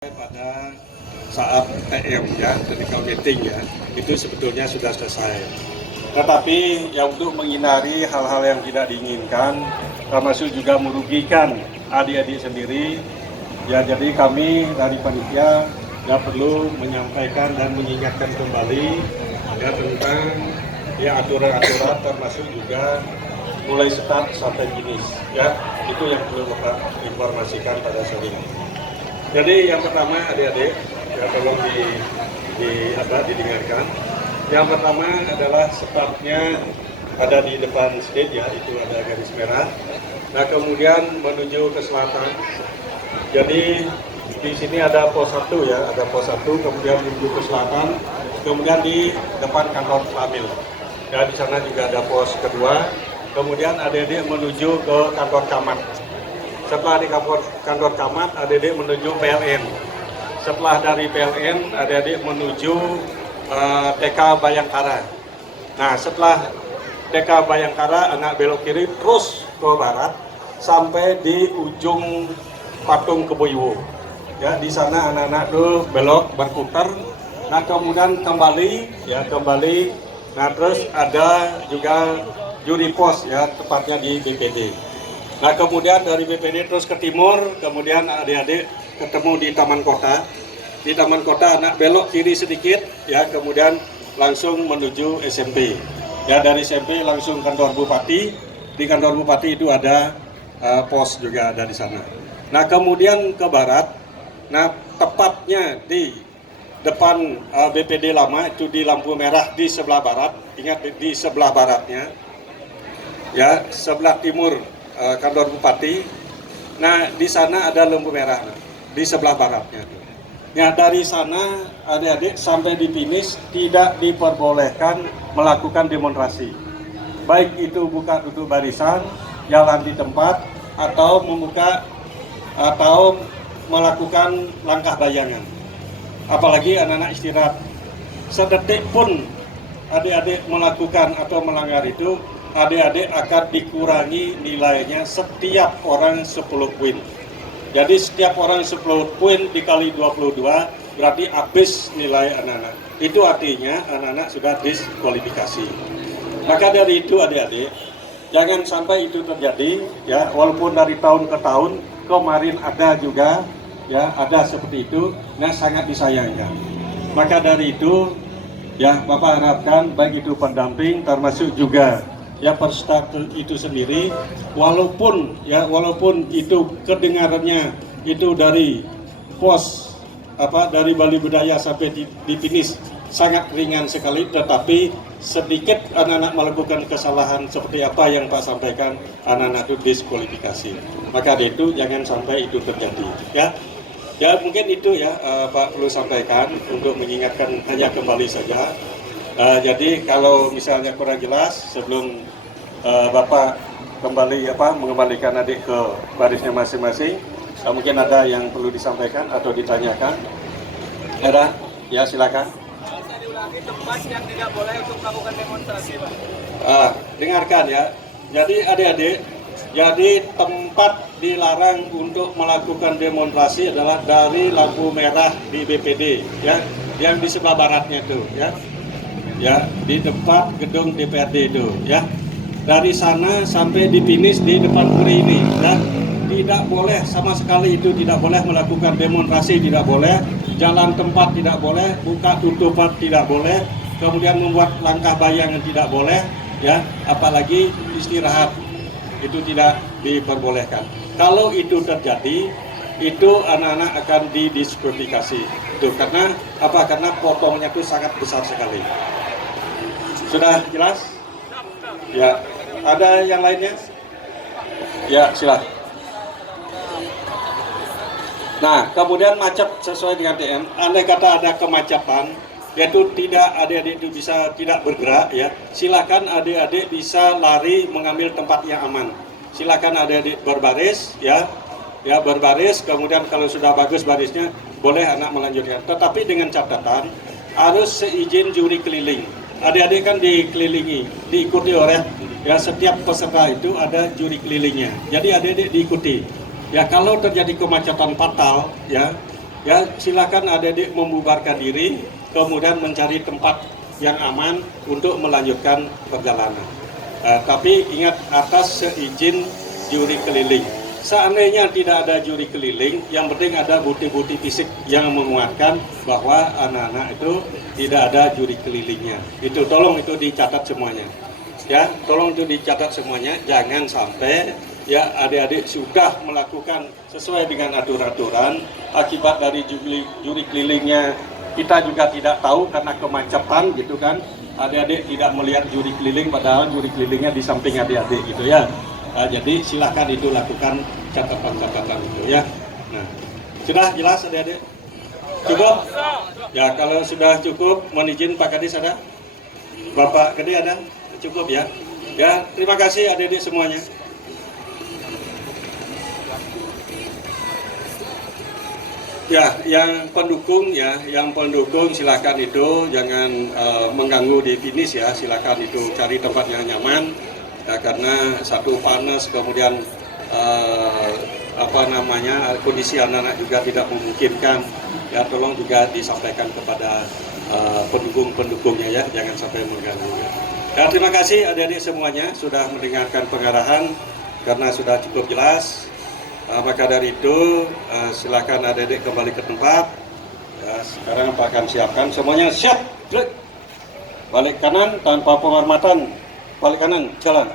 Pada saat TM ya, technical meeting ya, itu sebetulnya sudah selesai. Tetapi yang untuk menghindari hal-hal yang tidak diinginkan, termasuk juga merugikan adik-adik sendiri, ya jadi kami dari panitia ya perlu menyampaikan dan mengingatkan kembali ya tentang ya aturan-aturan termasuk juga mulai start sampai finish ya, itu yang perlu Bapak informasikan pada sore ini. Jadi yang pertama adik-adik, ya tolong didengarkan. Yang pertama adalah startnya ada di depan stage ya, itu ada garis merah. Nah kemudian menuju ke selatan. Jadi di sini ada pos 1 ya, ada pos 1, kemudian menuju ke selatan, kemudian di depan kantor Slamil. Ya di sana juga ada pos kedua. Kemudian adik-adik menuju ke kantor camat. Setelah di kantor camat, adik-adik menuju PLN. Setelah dari PLN, adik-adik menuju TK Bayangkara. Nah, setelah TK Bayangkara, anak belok kiri terus ke barat sampai di ujung patung Keboiwo. Ya, di sana anak-anak tuh belok berputar. Nah, kemudian kembali. Nah, terus ada juga juri pos ya, tepatnya di BPD. Nah kemudian dari BPD terus ke timur, kemudian adik-adik ketemu di Taman Kota. Di Taman Kota anak belok kiri sedikit, ya kemudian langsung menuju SMP. Ya dari SMP langsung kantor Bupati. Di kantor Bupati itu ada pos juga ada di sana. Nah kemudian ke barat, nah tepatnya di depan BPD lama itu di lampu merah di sebelah barat. Ingat di sebelah baratnya, ya sebelah timur. Kantor Bupati. Nah, di sana ada lampu merah di sebelah baratnya. Ya, dari sana adik-adik sampai di finish tidak diperbolehkan melakukan demonstrasi. Baik itu buka tutup barisan, jalan di tempat atau membuka atau melakukan langkah bayangan. Apalagi anak-anak istirahat. Sedetik pun adik-adik melakukan atau melanggar itu, adik-adik akan dikurangi nilainya setiap orang 10 poin. Jadi setiap orang 10 poin dikali 22 berarti habis nilai anak-anak. Itu artinya anak-anak sudah diskualifikasi. Maka dari itu adik-adik, jangan sampai itu terjadi ya, walaupun dari tahun ke tahun kemarin ada juga ya, ada seperti itu. Nah, sangat disayangkan. Maka dari itu ya Bapak harapkan baik itu pendamping termasuk juga ya peserta itu sendiri, walaupun itu kedengarannya itu dari pos dari Bali Budaya sampai di finish sangat ringan sekali, tetapi sedikit anak-anak melakukan kesalahan seperti apa yang Pak sampaikan, anak-anak itu diskualifikasi. Maka dari itu jangan sampai itu terjadi ya. Ya mungkin itu ya Pak perlu sampaikan untuk mengingatkan hanya kembali saja. Jadi kalau misalnya kurang jelas sebelum Bapak kembali mengembalikan adik ke barisnya masing-masing, mungkin ada yang perlu disampaikan atau ditanyakan. Ada? Ya silakan. Bisa diulangi tempat yang tidak boleh untuk melakukan demonstrasi, Pak. Dengarkan ya. Jadi adik-adik, jadi tempat dilarang untuk melakukan demonstrasi adalah dari lampu merah di BPD ya, yang di sebelah baratnya itu ya. Ya, di tempat gedung DPRD itu ya. Dari sana sampai di finish di depan puri ini ya. Tidak boleh sama sekali itu, tidak boleh melakukan demonstrasi, tidak boleh jalan tempat, tidak boleh buka tutupan, tidak boleh, kemudian membuat langkah bayangan tidak boleh ya, apalagi istirahat itu tidak diperbolehkan. Kalau itu terjadi, itu anak-anak akan didiskualifikasi. Itu karena apa? Karena potongnya itu sangat besar sekali. Sudah jelas? Ya. Ada yang lainnya? Ya, silakan. Nah, kemudian macet sesuai dengan TM. Andai kata ada kemacetan, yaitu tidak adik-adik itu bisa tidak bergerak ya. Silakan adik-adik bisa lari mengambil tempat yang aman. Silakan adik-adik berbaris ya. Ya, berbaris, kemudian kalau sudah bagus barisnya, boleh anak melanjutkan. Tetapi dengan catatan harus seizin juri keliling. Adik-adik kan dikelilingi, diikuti oleh ya setiap peserta itu ada juri kelilingnya. Jadi adik-adik diikuti. Ya kalau terjadi kemacetan fatal ya, Ya, silakan adik-adik membubarkan diri, kemudian mencari tempat yang aman untuk melanjutkan perjalanan. Tapi ingat, atas seizin juri keliling. Seandainya tidak ada juri keliling, yang penting ada bukti-bukti fisik yang menguatkan bahwa anak-anak itu tidak ada juri kelilingnya. Itu tolong itu dicatat semuanya. Ya, tolong itu dicatat semuanya. Jangan sampai ya adik-adik sudah melakukan sesuai dengan aturan-aturan, akibat dari juri kelilingnya kita juga tidak tahu karena kemacetan gitu kan. Adik-adik tidak melihat juri keliling, padahal juri kelilingnya di samping adik-adik gitu ya. Jadi silakan itu lakukan catatan-catatan itu ya. Nah, sudah jelas adik-adik? Cukup? Ya, kalau sudah cukup, mohon izin Pak Kadis ada? Bapak Kadis ada? Cukup ya? Ya, terima kasih adik-adik semuanya. Ya, yang pendukung silakan itu jangan mengganggu di finish ya, silakan itu cari tempat yang nyaman. Ya, karena satu panas, kemudian kondisi anak-anak juga tidak memungkinkan. Ya, tolong juga disampaikan kepada pendukung-pendukungnya ya, jangan sampai mengganggu. Ya, terima kasih adik-adik semuanya sudah mendengarkan pengarahan karena sudah cukup jelas. Maka dari itu silakan adik-adik kembali ke tempat. Ya, sekarang Pak akan siapkan semuanya siap. Balik kanan tanpa penghormatan. Balik kanan, jalan.